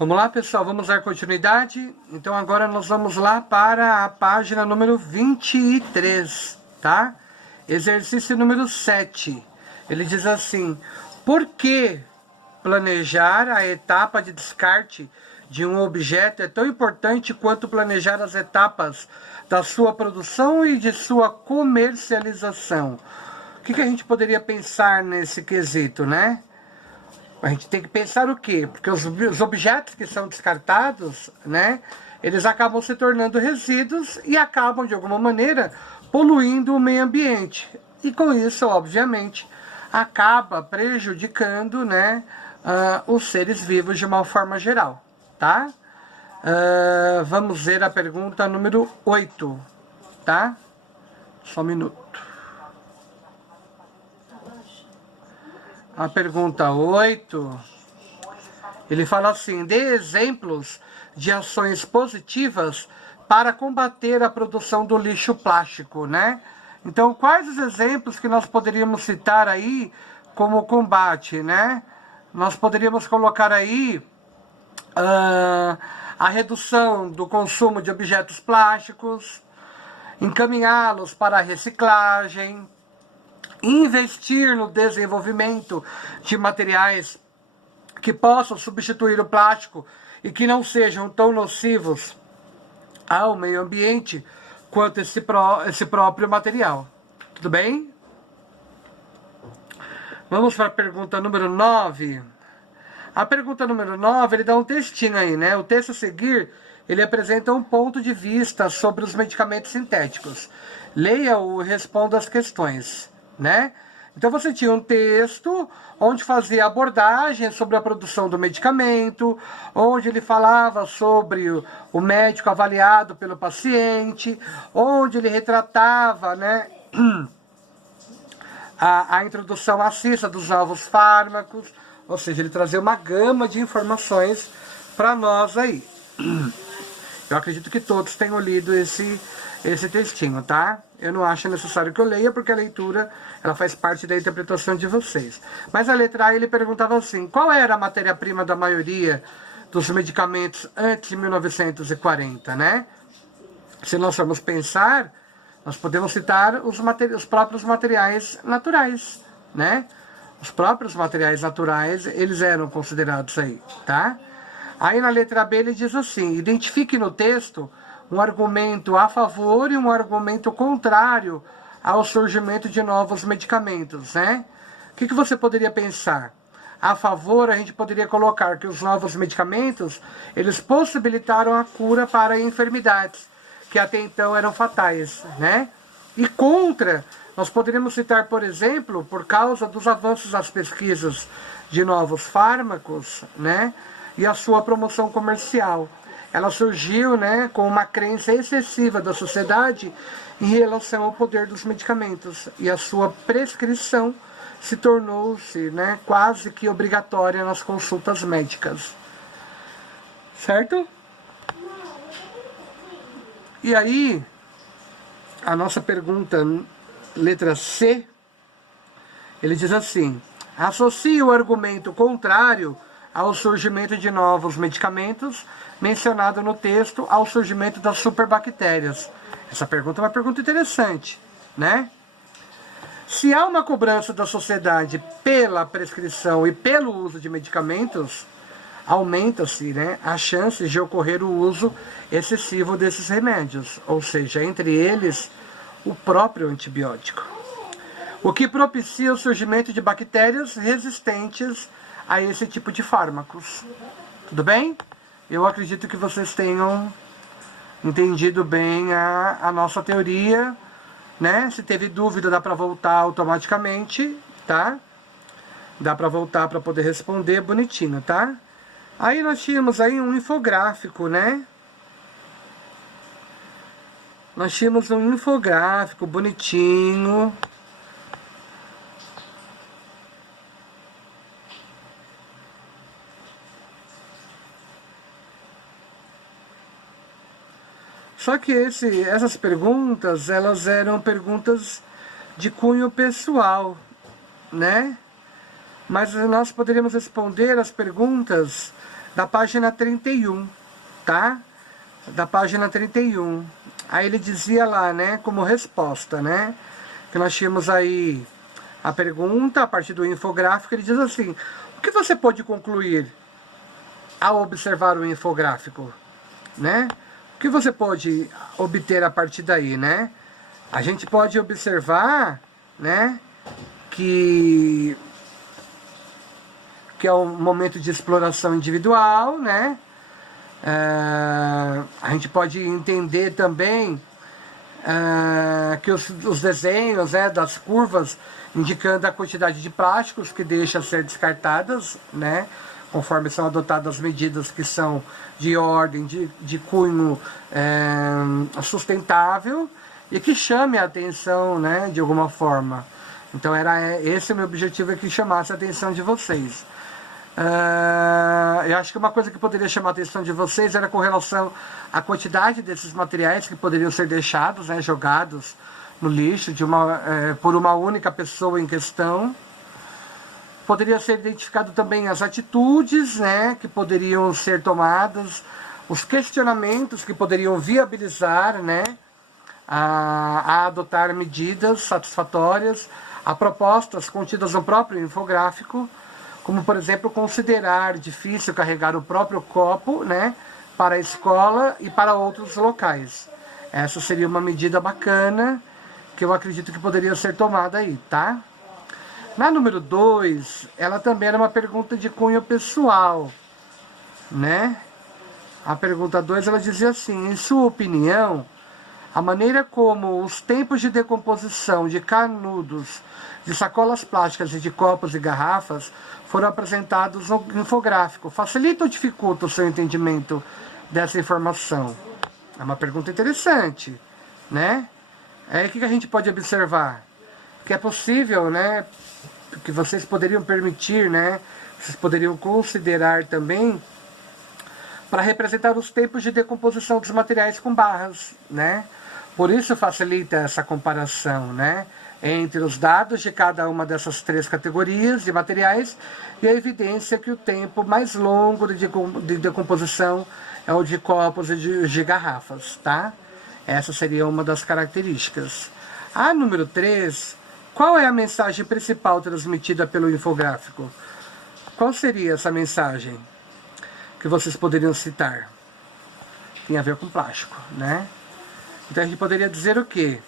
Vamos lá, pessoal, vamos dar continuidade. Então agora nós vamos lá para a página número 23, tá? Exercício número 7. Ele diz assim: por que planejar a etapa de descarte de um objeto é tão importante quanto planejar as etapas da sua produção e de sua comercialização? O que a gente poderia pensar nesse quesito, né? A gente tem que pensar o quê? Porque os objetos que são descartados, né, eles acabam se tornando resíduos e acabam, de alguma maneira, poluindo o meio ambiente. E com isso, obviamente, acaba prejudicando, né, os seres vivos de uma forma geral, tá? Vamos ver a pergunta número 8, tá? Só um minuto. A pergunta 8, ele fala assim: dê exemplos de ações positivas para combater a produção do lixo plástico, né? Então, quais os exemplos que nós poderíamos citar aí como combate, né? Nós poderíamos colocar aí a redução do consumo de objetos plásticos, encaminhá-los para a reciclagem, investir no desenvolvimento de materiais que possam substituir o plástico e que não sejam tão nocivos ao meio ambiente quanto esse próprio material. Tudo bem? Vamos para a pergunta número 9. A pergunta número 9, ele dá um textinho aí, né? O texto a seguir, ele apresenta um ponto de vista sobre os medicamentos sintéticos. Leia-o e responda as questões, né? Então você tinha um texto onde fazia abordagem sobre a produção do medicamento, onde ele falava sobre o médico avaliado pelo paciente, onde ele retratava, né, a introdução maciça dos novos fármacos, ou seja, ele trazia uma gama de informações para nós aí. Eu acredito que todos tenham lido esse textinho, tá? Eu não acho necessário que eu leia, porque a leitura ela faz parte da interpretação de vocês. Mas a letra A, ele perguntava assim: qual era a matéria-prima da maioria dos medicamentos antes de 1940, né? Se nós formos pensar, nós podemos citar os próprios materiais naturais, né? Os próprios materiais naturais, eles eram considerados aí, tá? Aí na letra B ele diz assim: identifique no texto um argumento a favor e um argumento contrário ao surgimento de novos medicamentos, né? O que você poderia pensar? A favor, a gente poderia colocar que os novos medicamentos, eles possibilitaram a cura para enfermidades que até então eram fatais, né? E contra, nós poderíamos citar, por exemplo, por causa dos avanços das pesquisas de novos fármacos, né? E a sua promoção comercial. Ela surgiu, né, com uma crença excessiva da sociedade em relação ao poder dos medicamentos. E a sua prescrição se tornou-se, né, quase que obrigatória nas consultas médicas. Certo? E aí, a nossa pergunta, letra C, ele diz assim: associe o argumento contrário ao surgimento de novos medicamentos, mencionado no texto, ao surgimento das superbactérias. Essa pergunta é uma pergunta interessante, né? Se há uma cobrança da sociedade pela prescrição e pelo uso de medicamentos, aumenta-se, né, as chances de ocorrer o uso excessivo desses remédios, ou seja, entre eles, o próprio antibiótico, o que propicia o surgimento de bactérias resistentes a esse tipo de fármacos. Tudo bem? Eu acredito que vocês tenham entendido bem a nossa teoria, né? Se teve dúvida, dá para voltar automaticamente, tá? Dá para voltar para poder responder bonitinho, tá? Aí nós tínhamos aí um infográfico, né? Nós tínhamos um infográfico bonitinho. Só que essas perguntas, elas eram perguntas de cunho pessoal, né? Mas nós poderíamos responder as perguntas da página 31, tá? Da página 31. Aí ele dizia lá, né, como resposta, né, que nós tínhamos aí a pergunta a partir do infográfico. Ele diz assim: o que você pode concluir ao observar o infográfico, né? O que você pode obter a partir daí, né? A gente pode observar, né, que é um momento de exploração individual, né? A gente pode entender também que os desenhos, né, das curvas indicando a quantidade de plásticos que deixam ser descartadas, né, conforme são adotadas medidas que são de ordem, de cunho sustentável e que chame a atenção, né, de alguma forma. Então era esse o meu objetivo, é que chamasse a atenção de vocês. Eu acho que uma coisa que poderia chamar a atenção de vocês era com relação à quantidade desses materiais que poderiam ser deixados, né, jogados no lixo por uma única pessoa em questão. Poderia ser identificado também as atitudes, né, que poderiam ser tomadas, os questionamentos que poderiam viabilizar, né, a adotar medidas satisfatórias a propostas contidas no próprio infográfico, como, por exemplo, considerar difícil carregar o próprio copo, né, para a escola e para outros locais. Essa seria uma medida bacana, que eu acredito que poderia ser tomada aí, tá? Na número 2, ela também era uma pergunta de cunho pessoal, né? A pergunta 2, ela dizia assim: em sua opinião, a maneira como os tempos de decomposição de canudos, de sacolas plásticas e de copos e garrafas foram apresentados no infográfico facilita ou dificulta o seu entendimento dessa informação? É uma pergunta interessante, né? Aí o que a gente pode observar? Que é possível, né, que vocês poderiam permitir, né, vocês poderiam considerar também para representar os tempos de decomposição dos materiais com barras, né? Por isso facilita essa comparação, né, entre os dados de cada uma dessas 3 categorias de materiais e a evidência que o tempo mais longo de decomposição é o de copos e de garrafas, tá? Essa seria uma das características. A número 3, qual é a mensagem principal transmitida pelo infográfico? Qual seria essa mensagem que vocês poderiam citar? Tem a ver com plástico, né? Então a gente poderia dizer o quê?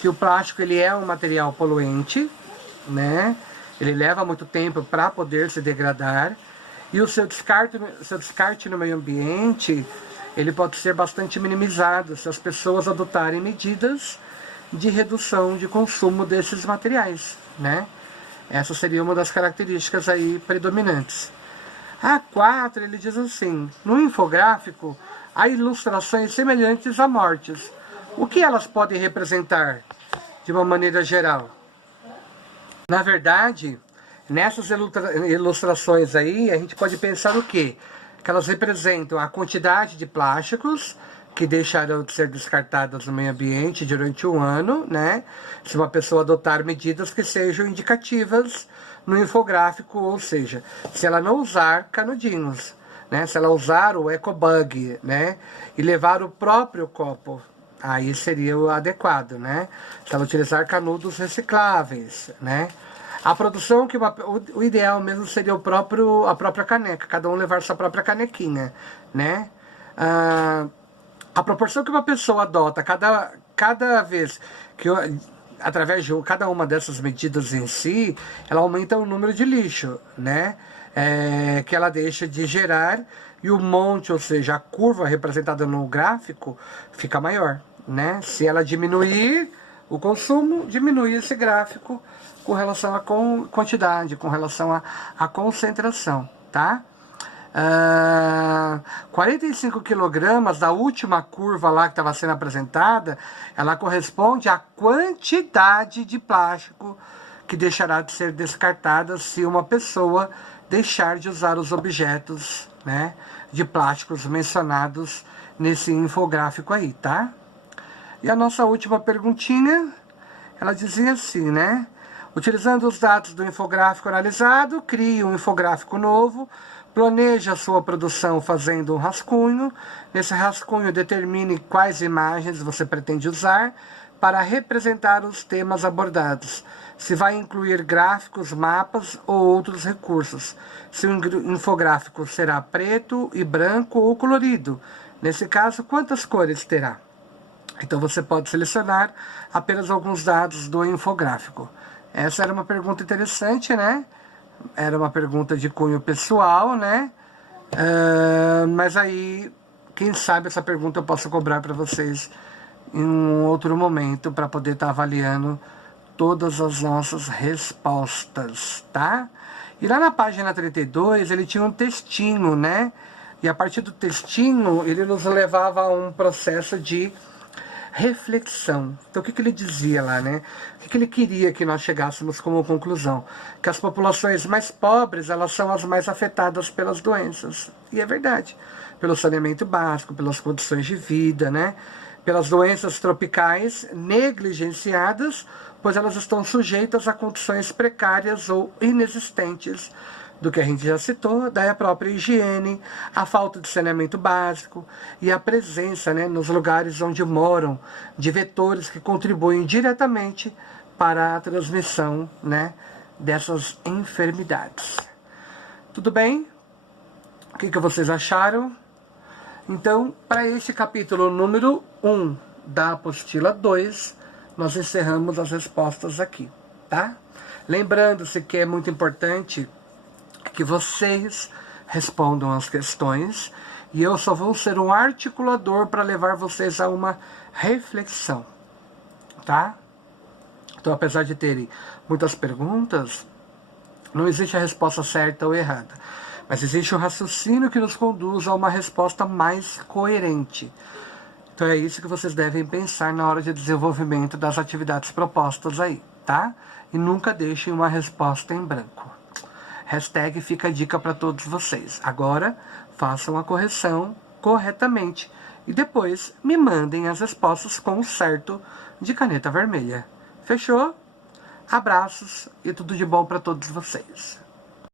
Que o plástico, ele é um material poluente, né? Ele leva muito tempo para poder se degradar, e o seu descarte no meio ambiente, ele pode ser bastante minimizado se as pessoas adotarem medidas de redução de consumo desses materiais, né? Essa seria uma das características aí predominantes. A 4, ele diz assim: no infográfico há ilustrações semelhantes a mortes. O que elas podem representar de uma maneira geral? Na verdade, nessas ilustrações aí, a gente pode pensar o quê? Que elas representam a quantidade de plásticos que deixarão de ser descartados no meio ambiente durante um ano, né? Se uma pessoa adotar medidas que sejam indicativas no infográfico, ou seja, se ela não usar canudinhos, né? Se ela usar o ecobug, né, e levar o próprio copo, aí seria o adequado, né? Se ela utilizar canudos recicláveis, né? A produção, o ideal mesmo seria a própria caneca, cada um levar sua própria canequinha, né? A proporção que uma pessoa adota cada vez que, através de cada uma dessas medidas em si, ela aumenta o número de lixo, né? Que ela deixa de gerar, e o monte, ou seja, a curva representada no gráfico, fica maior, né? Se ela diminuir o consumo, diminui esse gráfico com relação à quantidade, com relação à concentração, tá? 45 quilogramas da última curva lá que estava sendo apresentada, ela corresponde à quantidade de plástico que deixará de ser descartada se uma pessoa deixar de usar os objetos, né, de plásticos mencionados nesse infográfico aí, tá? E a nossa última perguntinha, ela dizia assim, né? Utilizando os dados do infográfico analisado, crie um infográfico novo Planeje a sua produção fazendo um rascunho. Nesse rascunho, determine quais imagens você pretende usar para representar os temas abordados. Se vai incluir gráficos, mapas ou outros recursos. Se o infográfico será preto e branco ou colorido. Nesse caso, quantas cores terá? Então você pode selecionar apenas alguns dados do infográfico. Essa era uma pergunta interessante, né? Era uma pergunta de cunho pessoal, né? Mas aí, quem sabe essa pergunta eu posso cobrar para vocês em um outro momento, para poder estar avaliando todas as nossas respostas, tá? E lá na página 32, ele tinha um textinho, né? E a partir do textinho, ele nos levava a um processo de reflexão. Então, o que ele dizia lá, né? O que ele queria que nós chegássemos como conclusão? Que as populações mais pobres, elas são as mais afetadas pelas doenças. E é verdade. Pelo saneamento básico, pelas condições de vida, né? Pelas doenças tropicais negligenciadas, pois elas estão sujeitas a condições precárias ou inexistentes, do que a gente já citou, daí a própria higiene, a falta de saneamento básico e a presença, né, nos lugares onde moram de vetores que contribuem diretamente para a transmissão, né, dessas enfermidades. Tudo bem? O que vocês acharam? Então, para este capítulo número 1 da apostila 2, nós encerramos as respostas aqui, tá? Lembrando-se que é muito importante que vocês respondam as questões e eu só vou ser um articulador para levar vocês a uma reflexão, tá? Então, apesar de terem muitas perguntas, não existe a resposta certa ou errada, mas existe um raciocínio que nos conduz a uma resposta mais coerente. Então é isso que vocês devem pensar na hora de desenvolvimento das atividades propostas aí, tá? E nunca deixem uma resposta em branco. Hashtag fica a dica para todos vocês. Agora, façam a correção corretamente e depois me mandem as respostas com o certo de caneta vermelha. Fechou? Abraços e tudo de bom para todos vocês.